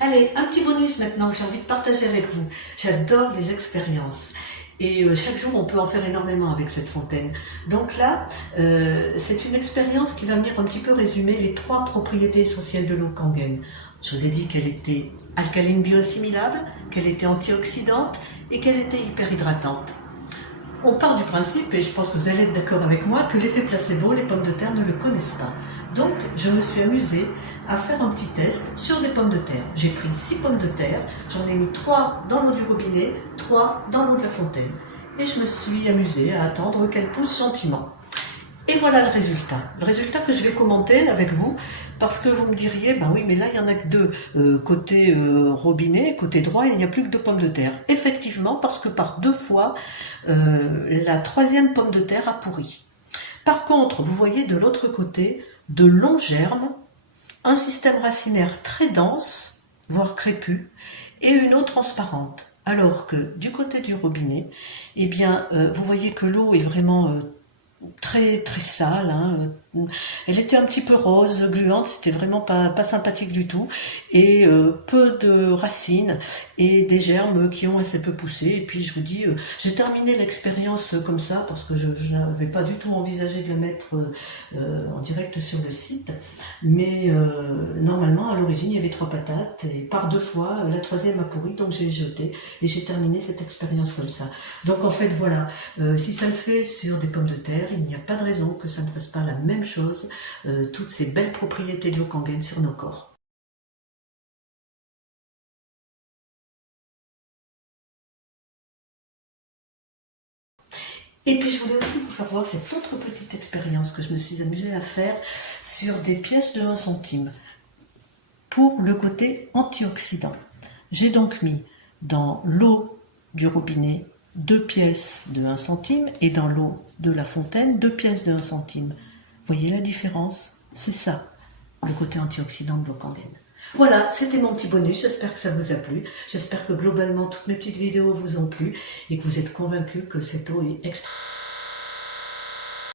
Allez, un petit bonus maintenant que j'ai envie de partager avec vous. J'adore les expériences. Et chaque jour, on peut en faire énormément avec cette fontaine. Donc là, c'est une expérience qui va venir un petit peu résumer les 3 propriétés essentielles de l'eau Kangen. Je vous ai dit qu'elle était alcaline bioassimilable, qu'elle était antioxydante et qu'elle était hyper hydratante. On part du principe, et je pense que vous allez être d'accord avec moi, que l'effet placebo, les pommes de terre ne le connaissent pas. Donc, je me suis amusée à faire un petit test sur des pommes de terre. J'ai pris 6 pommes de terre, j'en ai mis 3 dans l'eau du robinet, 3 dans l'eau de la fontaine. Et je me suis amusée à attendre qu'elles poussent gentiment. Et voilà le résultat. Le résultat que je vais commenter avec vous, parce que vous me diriez, ben oui, mais là, il n'y en a que 2. Côté robinet, côté droit, il n'y a plus que 2 pommes de terre. Effectivement, parce que par 2 fois, la 3e pomme de terre a pourri. Par contre, vous voyez de l'autre côté, de longs germes, un système racinaire très dense, voire crépus, et une eau transparente. Alors que du côté du robinet, eh bien, vous voyez que l'eau est vraiment très très sale, hein. Elle était un petit peu rose, gluante, c'était vraiment pas sympathique du tout, et peu de racines et des germes qui ont assez peu poussé. Et puis je vous dis, j'ai terminé l'expérience comme ça parce que je n'avais pas du tout envisagé de la mettre en direct sur le site, mais normalement à l'origine il y avait 3 patates et par 2 fois la 3e a pourri, donc j'ai jeté et j'ai terminé cette expérience comme ça. Donc en fait voilà, si ça le fait sur des pommes de terre, il n'y a pas de raison que ça ne fasse pas la même chose, toutes ces belles propriétés de l'eau Kangen sur nos corps. Et puis je voulais aussi vous faire voir cette autre petite expérience que je me suis amusée à faire sur des pièces de 1 centime pour le côté antioxydant. J'ai donc mis dans l'eau du robinet 2 pièces de 1 centime et dans l'eau de la fontaine 2 pièces de 1 centime. Voyez la différence? C'est ça, le côté antioxydant de l'eau Kangen. Voilà, c'était mon petit bonus, j'espère que ça vous a plu. J'espère que globalement toutes mes petites vidéos vous ont plu et que vous êtes convaincus que cette eau est extra.